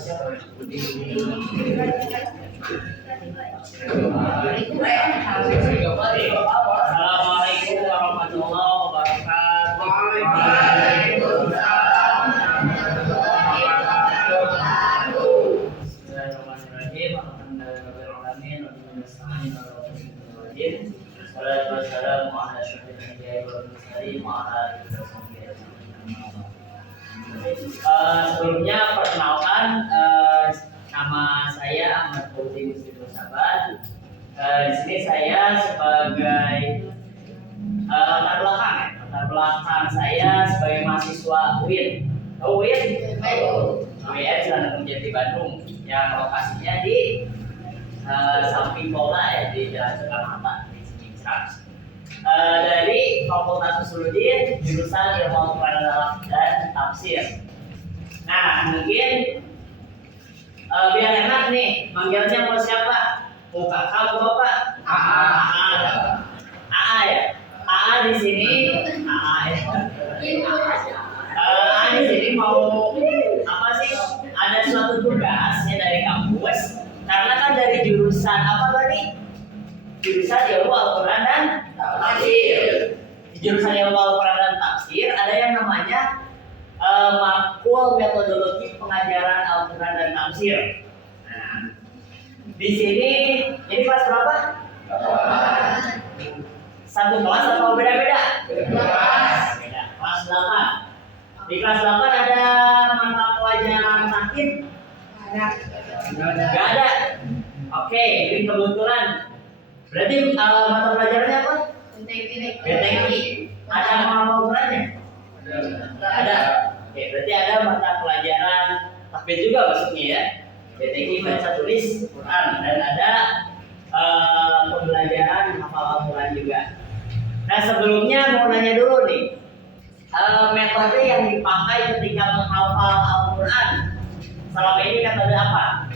Assalamualaikum warahmatullahi wabarakatuh. Bismillahirrahmanirrahim. Alhamdulillahirabbil alamin wa bihi nasta'in ala umuri din. Wassalatu wassalamu ala asyrofil anbiya'i wal mursalin wa ala alihi washabbihi ajma'in. Sebelumnya perkenalkan, nama saya Ahmad Fauzzi Muslim Sabat. Di sini saya sebagai latar belakang saya sebagai mahasiswa UIN. UIN Jalan Jati Bandung yang lokasinya di samping Pola ya, di Jalan Soekarno-Hatta di sini. Dari Fakultas Usuluddin jurusan Ilmu Al-Quran dan Tafsir. Nah, mungkin biar enak nih manggilnya mau siapa? Mau kakak atau bapak? AA ya. AA di sini. AA di sini mau apa sih? Ada suatu tugasnya dari kampus. Karena kan dari jurusan apa tadi? Jurusan Ilmu Al-Quran dan Tafsir. Di jurusan Ilmu Al-Quran dan Tafsir ada yang namanya makul metodologi pengajaran Al-Quran dan Tafsir. Nah, di sini ini kelas berapa? Satu kelas atau beda-beda? Beda. Kelas 8. Di kelas 8 ada mata pelajaran takin? Gak ada. Oke, ini kebetulan. Berarti mata pelajarannya apa? BTI. Ada nama ukurannya? Ada. Oke, berarti ada mata pelajaran tahfidz juga maksudnya ya. BTI baca tulis Quran dan ada pembelajaran hafal Al-Quran juga. Nah, sebelumnya mau nanya dulu nih. Metode yang dipakai ketika menghafal Al-Quran selama ini metode apa?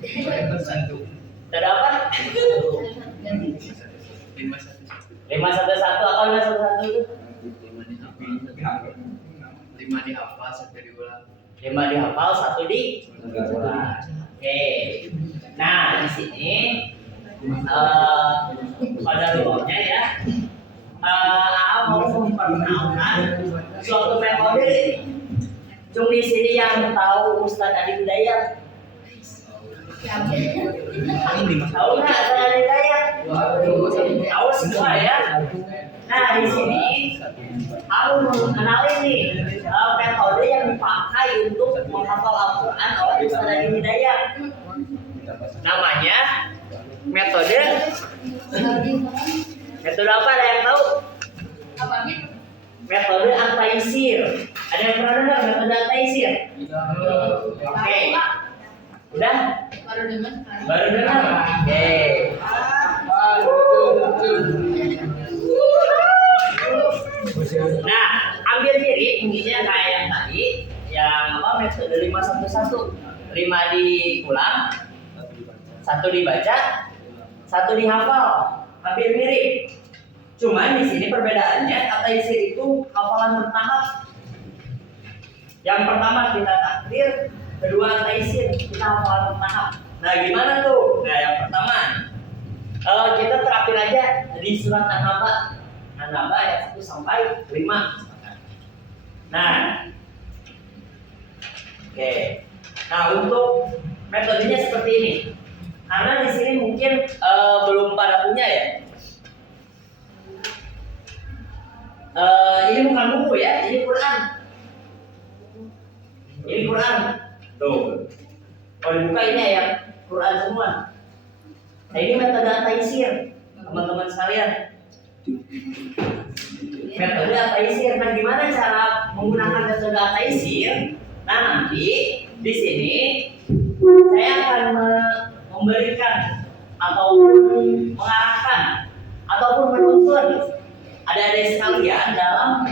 Metode apa? 511 apa 511 itu? 5 dihafal, 1 diulang. 5 dihafal, 1 diulang. Oke. Nah, di sini pada ruangnya ya, mau memperkenalkan suatu metode. Cuma di sini yang tahu Ustadz Adi Hidayat. Tahu nggak Ustadz Adi Hidayat? Tahu semua ya. Nah, di sini aku mengenali nih metode yang dipakai untuk menghafal Al-Quran oleh Ustadz Adi Hidayat. Namanya metode apa? Ada yang tahu? Metode At-Taisir. Ada yang pernah dengar metode At-Taisir? Oke. Udah? Baru dengar. Oke. Nah, ambil diri intinya kayak yang tadi, yang apa metode 511. 5 diulang, 1 dibaca, 1 dihafal. Hampir mirip. Cuman di sini perbedaannya At-Taisir itu hafalan bertahap. Yang pertama kita takdir, kedua At-Taisir kita hafalan bertahap. Nah, gimana tuh? Nah, yang pertama kita terapin aja di surat An-Naba. An-Naba ayat 1 sampai 5. Nah, oke. Nah, untuk metodenya seperti ini. Karena di sini mungkin belum pada punya ya. Ini bukan buku ya, ini Quran. Ini Quran. Tuh. Kalau dibuka ini ya Quran semua. Nah, ini metode At-Taisir, teman-teman sekalian. Metode At-Taisir. Nah, gimana cara menggunakan metode At-Taisir? Nah, nanti di sini saya akan memberikan ataupun mengarahkan ataupun menuntun adik-adik sekalian dalam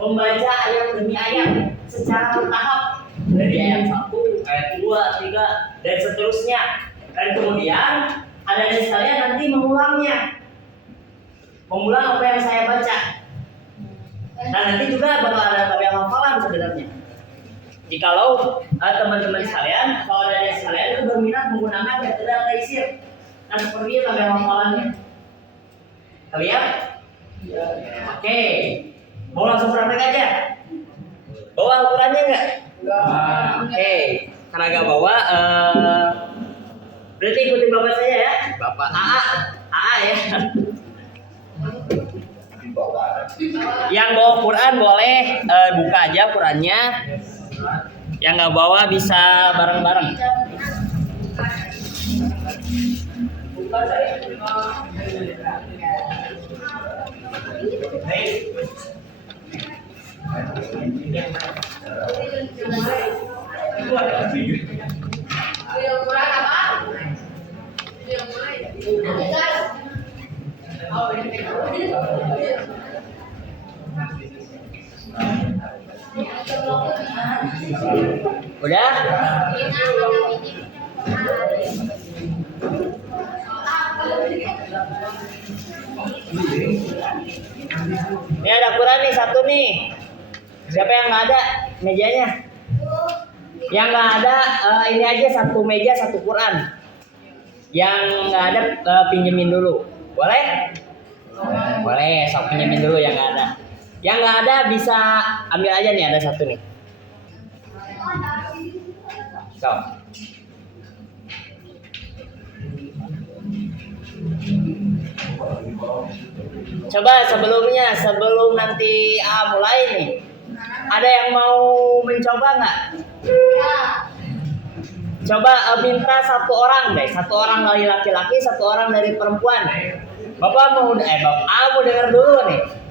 membaca ayat demi ayat secara bertahap dari ayat 1, ayat 2, 3 dan seterusnya. Dan kemudian adik-adik sekalian nanti mengulang apa yang saya baca. Nah, nanti juga bakal ada tabel hafalan sebenarnya. Jikalau teman-teman sekalian, kalau ada sekalian itu berminat menggunakan metode taisir, nah seperti itu tabel hafalannya. Kalian? Oke. Mau langsung praktek aja? Bawa Al-Qurannya nggak? Oke. Karena nggak bawa, berarti ikutin bapak saya ya. Bapak AA ya. Yang bawa Quran boleh buka aja Qurannya. Yang nggak bawa bisa bareng-bareng. Udah? Ini ada Quran nih satu nih. Siapa yang nggak ada mejanya? Yang nggak ada ini aja satu meja satu Quran. Yang nggak ada pinjemin dulu. Boleh? Boleh. Sok pinjemin dulu yang nggak ada. Yang nggak ada bisa ambil aja nih, ada satu nih. Sok. Coba sebelum nanti mulai nih, ada yang mau mencoba nggak? Coba minta satu orang dari laki-laki, satu orang dari perempuan. Bapak mau dengar dulu nih.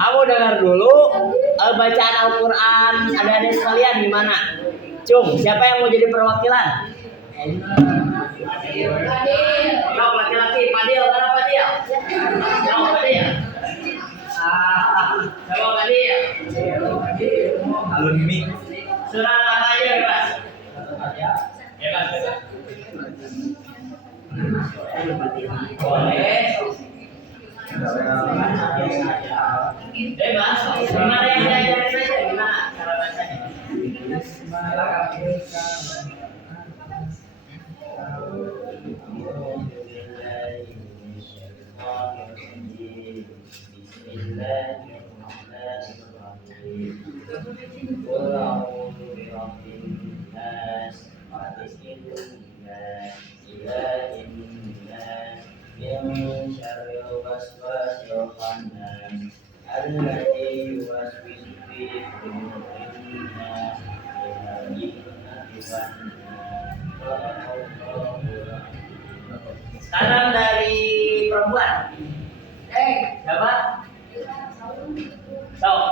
Kamu dengar dulu bacaan Al-Quran adik-adik sekalian gimana? Cung, siapa yang mau jadi perwakilan? Jawab laki-laki, Fadil, mana Fadil? Jawab Fadil. Jawab Fadil. Alumni. Surah apa aja bebas? Bebas. Boleh. Bebas. Gimana yang diajarin aja? Gimana cara bacanya? Salam dari perempuan. Siapa? Sok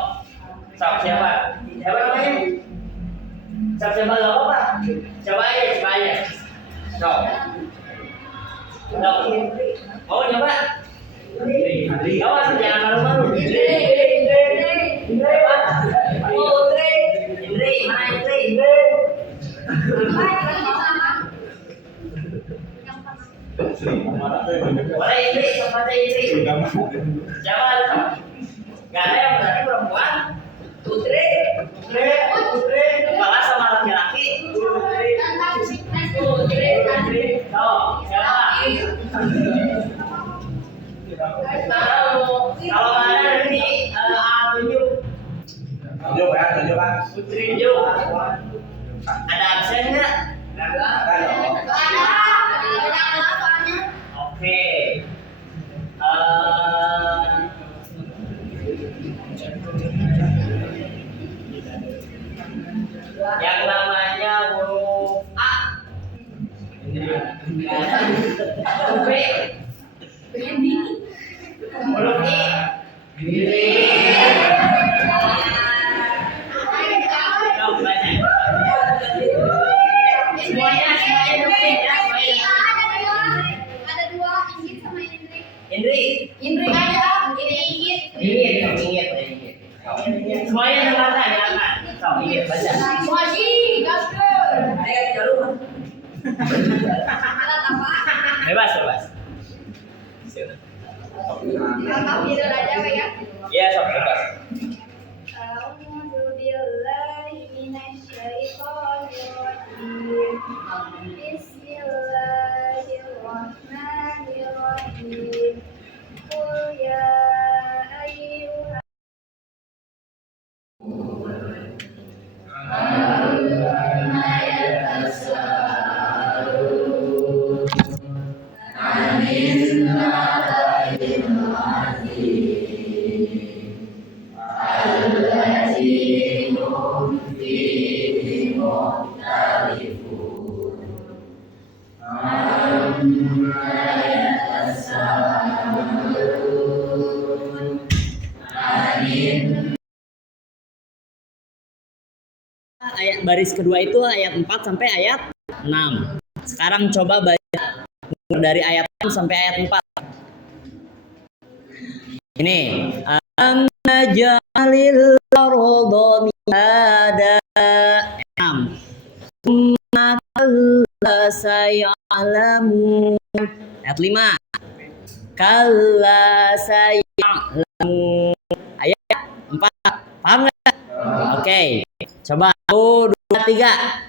siapa? Siapa namanya? Sok siapa gak apa-apa. Coba aja. Sok. Mau nyoba? Awas jangan malu-malu. Indri, mana Indri? Boleh Indri, sama Indri. Siapa? Gak ada yang berarti perempuan. Putri. Kepala sama laki-laki. Putri. Siapa? Kalau ada ini tunjuk. Tunjuk Pak. Tunjuk. Ada absen nggak? Oke. Yang namanya huruf A. Huruf B. Huruf I. Semuanya ada dua Inggit sama Indri. Indri Aja, Inggit. Inggit. Semuanya nyalakan. So, Inggit baca. Wajib, gaspol. Alat apa? Bebas. Tahu gitu aja ya. Iya, sok bebas. A'udzubillahi minasy Ayat baris kedua itu ayat 4 sampai ayat 6. Sekarang coba baca dari ayat 6 sampai ayat 4. Ini Am-najalil arda mihada 6. Tsumma kalla saya'lamun. Ayat 5. Kalla saya'lamun. Ayat 4. Paham nggak? Oke. Coba 1, 2, 3.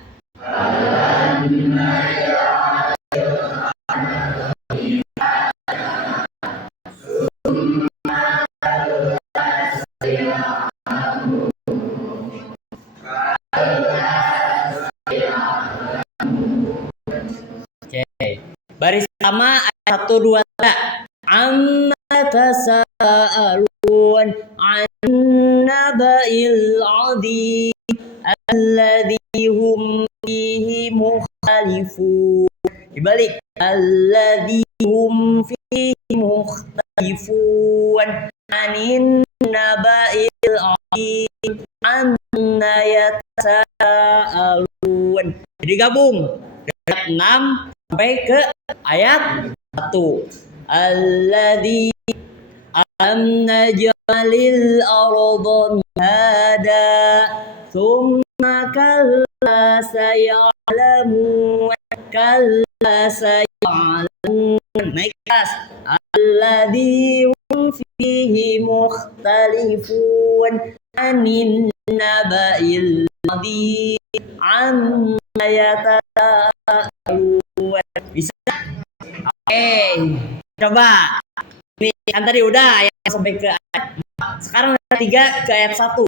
Oke. Baris pertama ayat 1, 2, 3. Amma tasa'alun 'an naba'il 'adzim alladzi hum fihi mukhtalifun. Dibalik, alladzi hum fihi mukhtalifun 'anin naba'il 'adzim anna yatasa'alun. Jadi gabung ayat 6 sampai ke ayat 1. Alladzi alam naj'alil arda mihada tsumma kalla saya'lamun kalla saya'lamun. Naik kelas. Alladzi hum fihi mukhtalifun 'anin naba'il 'adzim amma yatasa'alun. Bisa? Oke. Coba. Ini kan tadi udah ayat sampai ke ayat 4. Sekarang ayat 3 ke ayat 1.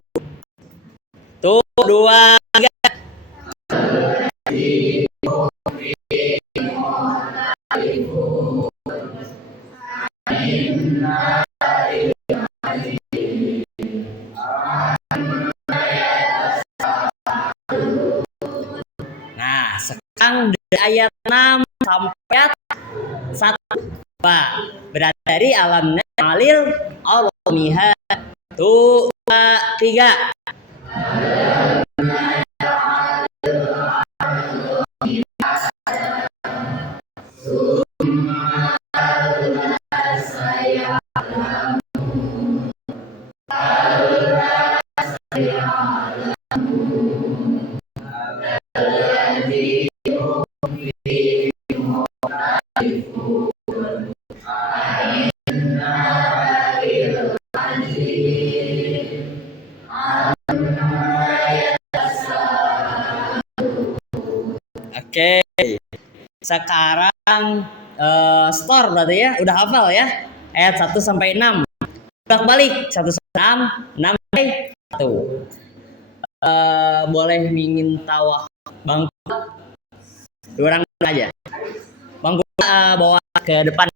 Tuh, 2, 3. Nah, sekarang dari ayat 6 sampai ayat 1. Pak, berarti dari alam nalil alamiha. 2, 3. Oke. Sekarang store berarti ya, udah hafal ya. Ayat 1 sampai 6. Balik 1 sampai 6, 6 sampai 1. Boleh minta Bang dua orang aja. Bang bawa ke depan.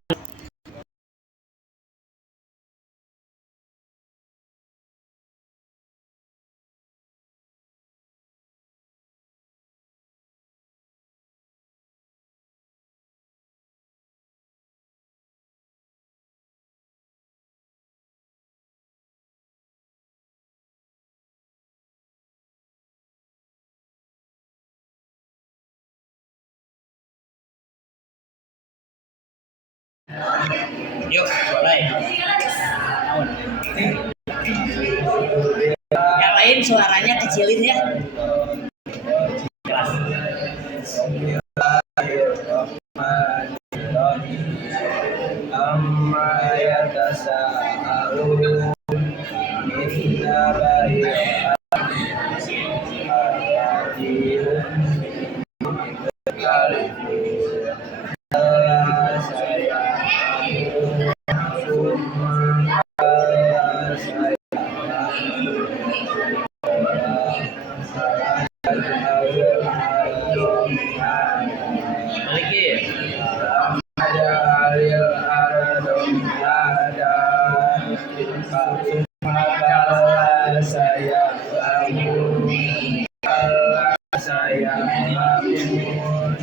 Yuk, mulai. Yang lain suaranya kecilin ya. Kelas. Amma yatasa'alun minna bayi saya sayalamun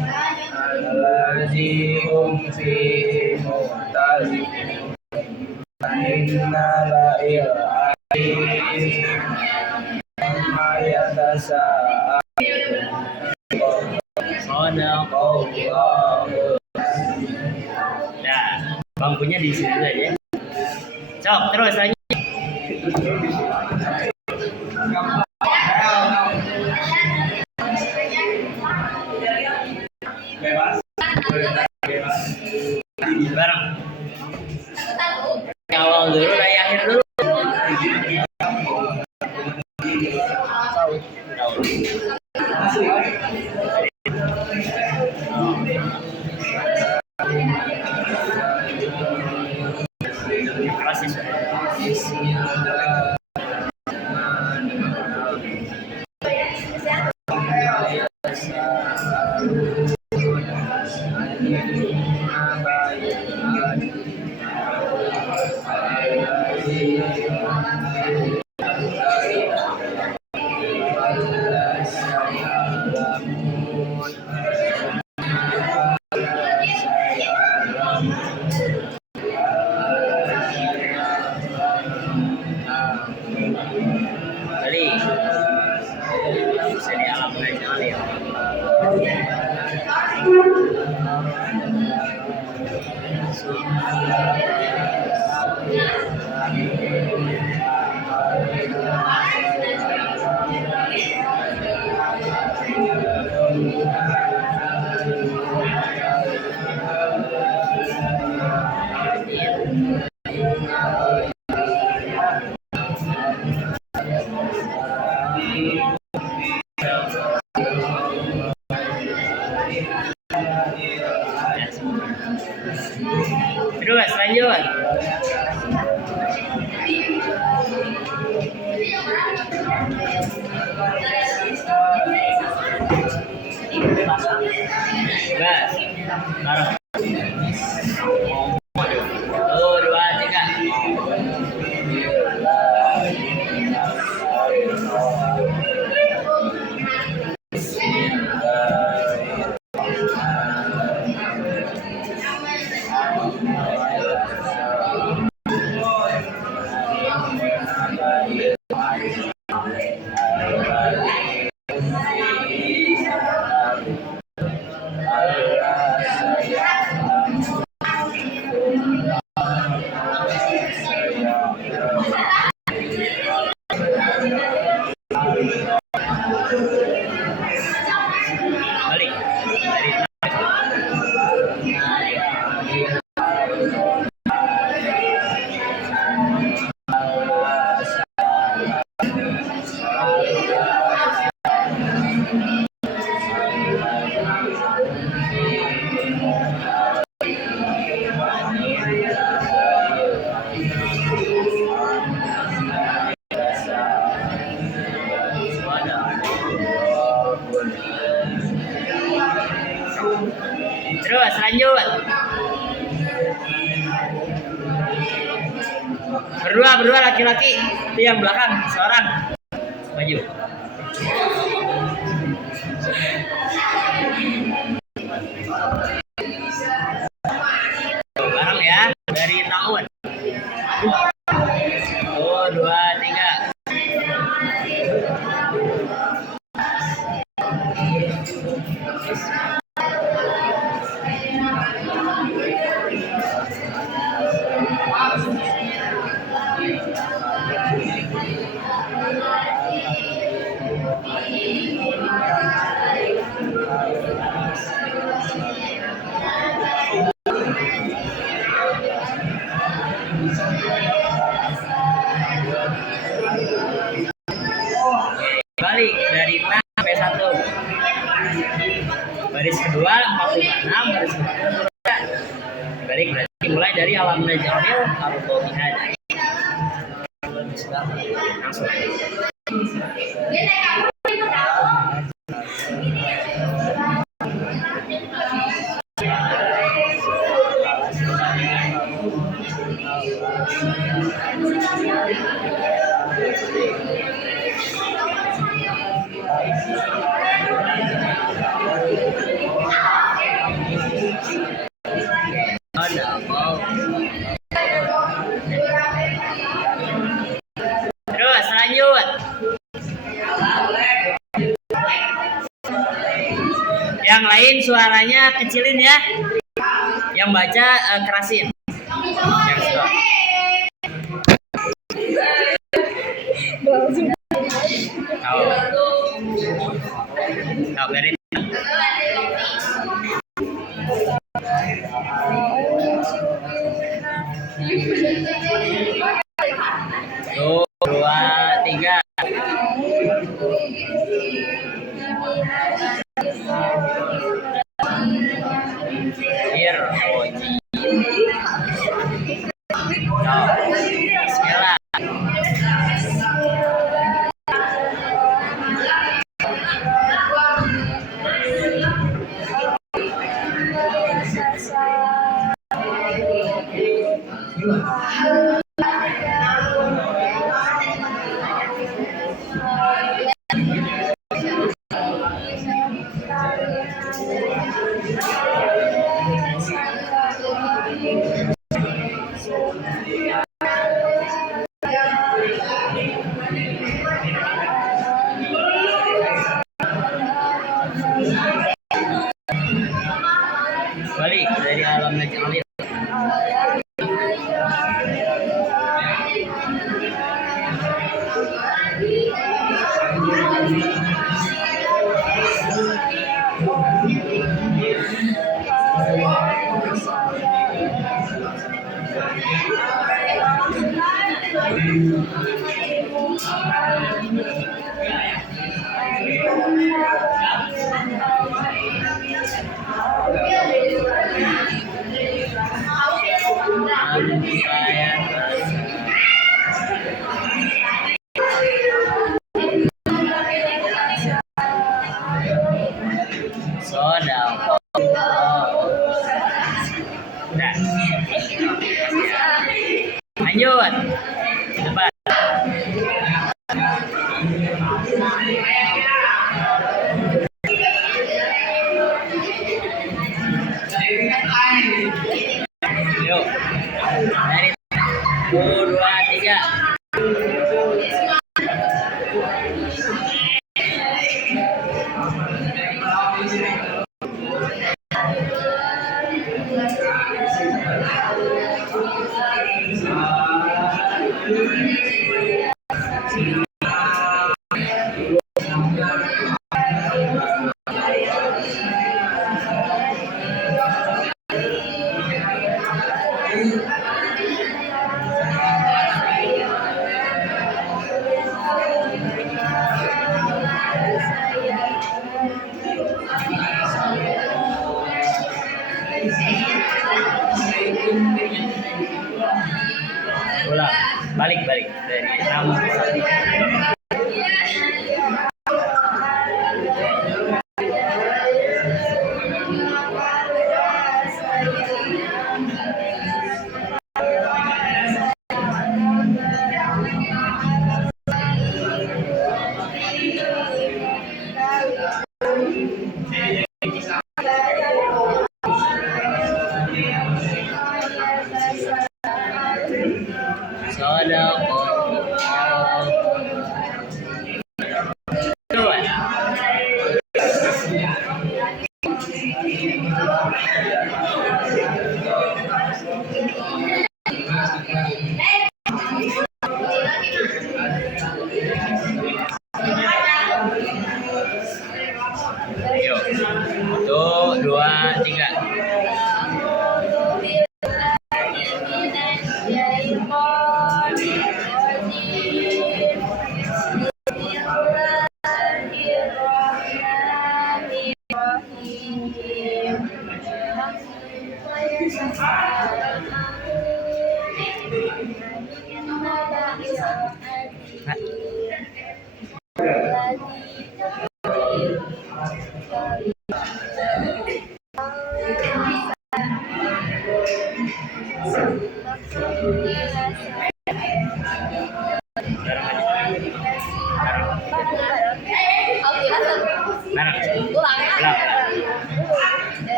alladzi hum fihi mukhtalifun inna la'il alim amma yatasa'alun Sadaqallahu. Nah, bangkunya di situ aja. Sok, terus lagi. Bareng. Awal dulu, dari akhir dulu. Proses. Kali bisa di alam aja kali ya. Terus lanjut. Gas. Taruh. Tuh, 2, 3. Balik. Terus lanjut. Berdua laki-laki. Itu yang belakang seorang. Maju. Bareng ya, dari tahun. Oh, 2, 3. Balik dari 6 sampai 1. Baris kedua 46, baris kedua balik berarti mulai dari alam najamil atau bihada. Langsung. lain suaranya kecilin ya. Yang baca kerasin. Yang stop. Oh. Kau beri. Tuh, 2, 3. Here, Oji. No. Bismillah. Balik dari alam najis. Soda. Udah. Lanjut. Depan. Yuk. Dari 1, 2, 3. Ulang. Balik dari 6 ke 1. Yuk. 1, 2, 3.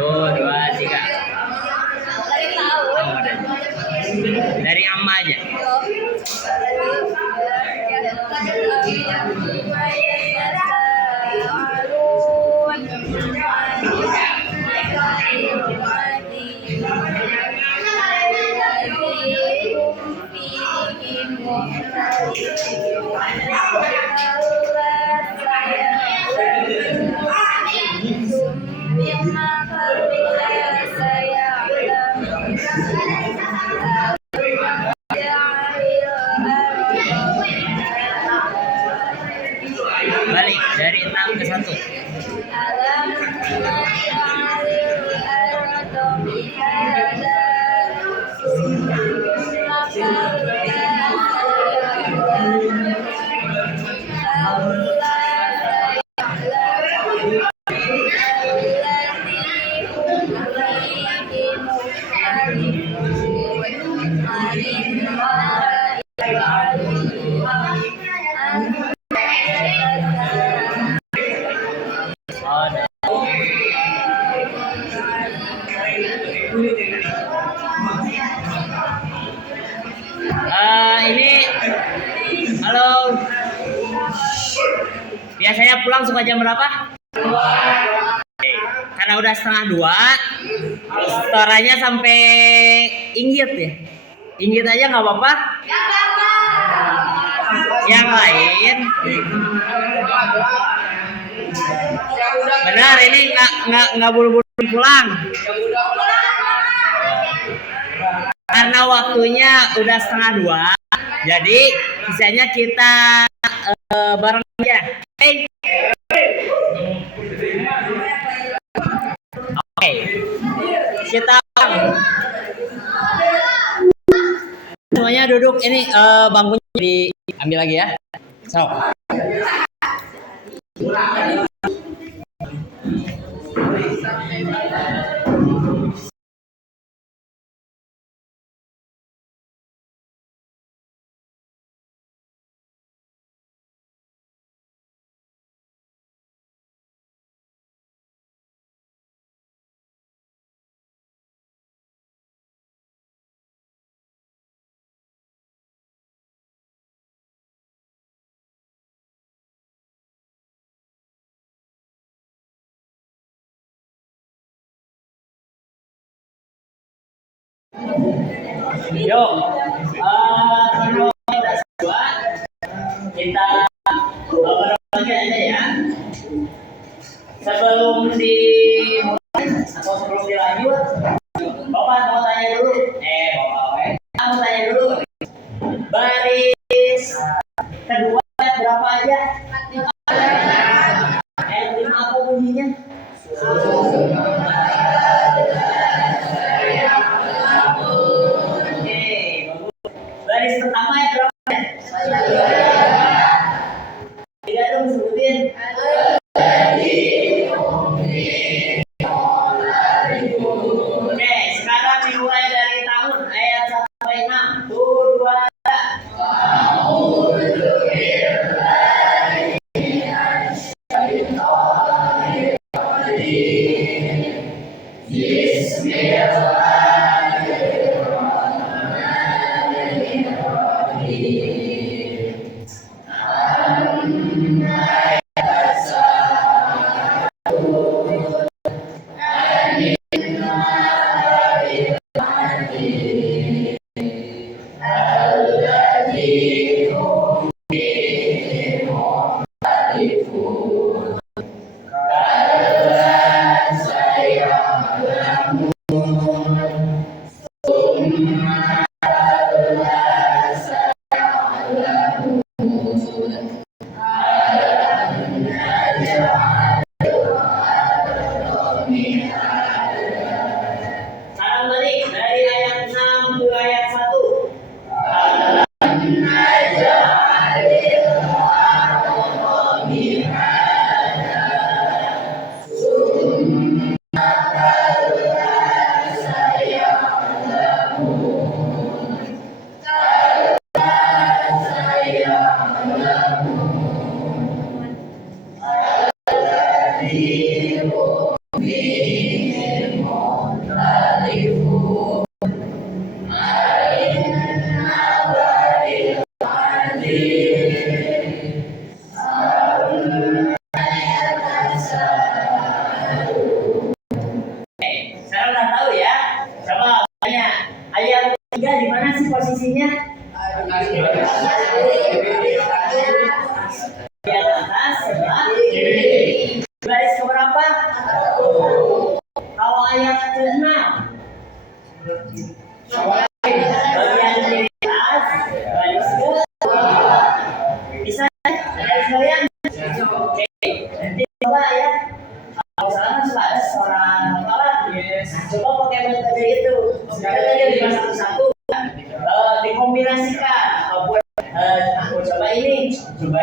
Tuh, 2, 3. Dari Amma aja. Balik dari 6 ke 1. Alam naj'alil arda mihada Ini halo. Biasanya pulang suka jam berapa? Karena udah 1:30, setorannya sampai Inggit ya. Inggit aja nggak apa-apa. Yang lain, benar ini nggak buru-buru pulang. Karena waktunya udah 1:30, jadi sisanya kita bareng aja. Oke. Kita semuanya duduk. Ini bangkunya diambil lagi ya. So. Yuk, karena udah dua, kita ngobrol lagi aja ya. Sebelum dimulai atau sebelum dilanjut, Bapak mau tanya dulu. Bapak, mau tanya dulu. Baris kedua berapa aja? 5 apa bunyinya? Baris pertama ya berapa? Tidak dong sebutin. Oke, sekarang dimulai dari tahun ayat 1 sampai 6. Tuh, 2, 3.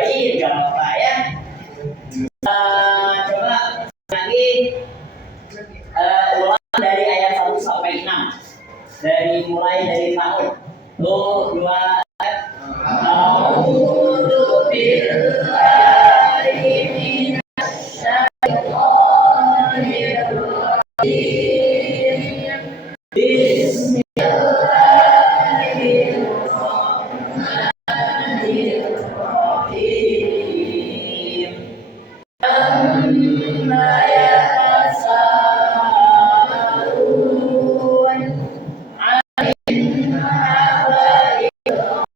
baik, gak apa-apa ya. Coba lagi ulang dari ayat 1 sampai 6. Mulai dari tahun. Tuh, 2. A'udzu billahi minasyaitonir rajim. Bismillahirrahmanirrahim. Amma yatasaalun 'anil naba'il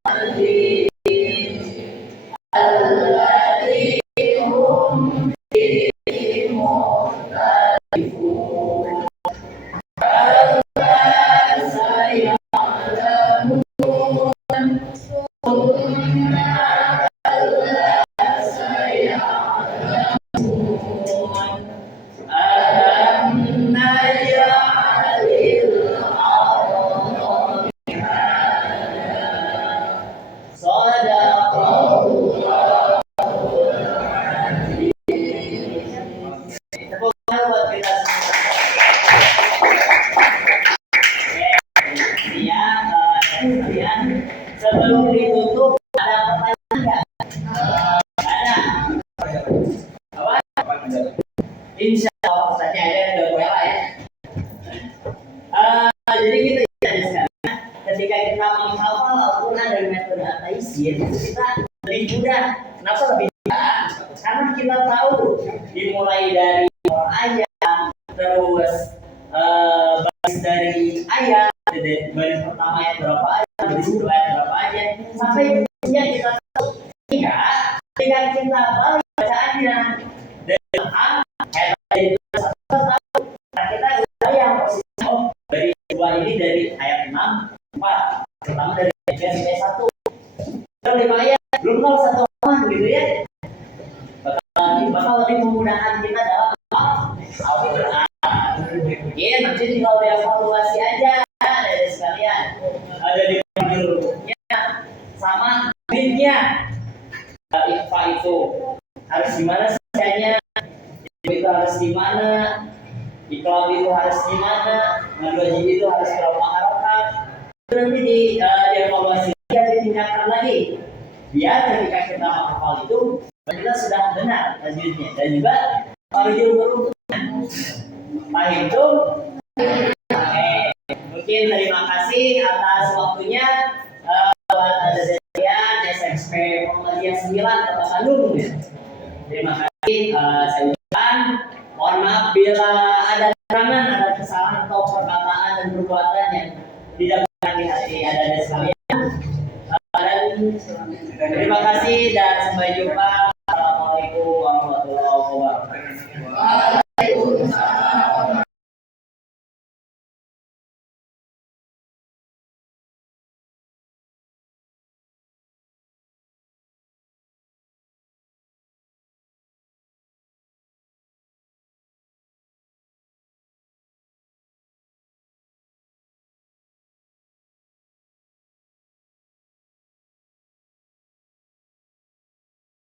'azim alladzi hum fihi mukhtalifun. Sebelum ditutup ada pertanyaan nggak? Ada. Apa? Insya Allah saja ada yang udah ya. Jadi gitu ya sekarang. Ketika kita menghafal Al-Quran dari metode At-Taisir, kita lebih mudah. Kenapa lebih mudah? Karena kita tahu dimulai dari ayat, terus baris dari ayat, baris pertama ayat berapa ayat, baris kedua ayat berapa ayat, sampai punya kita tahu. Sehingga ketika kita balik bacaannya dengan ayat dari satu tahu, kita udah yang posisi dari dua ini dari ayat 6, 4, pertama dari ayat 1 dan 5 ayat belum tahu satu gitu ya. Bakal lebih memudahkan kita dalam Al-Quran. Ya, nanti tinggal dievaluasi aja dari sekalian. Ada di videonya sama linknya. Ikhfa itu harus gimana saja, itu harus gimana, ikhlas itu harus gimana, mengaji itu harus berapa harokat. Nanti dievaluasi dan ditingkatkan lagi. Biar ketika kita menghafal itu kita sudah benar tajwidnya dan juga parijul beruntun. Paham itu? Mungkin terima kasih atas waktunya buat ada sekalian SXP Muhammadiyah 9 Kota Bandung. Terima kasih, saya ucapkan mohon maaf bila ada kekurangan, ada kesalahan atau perkataan dan perbuatan yang tidak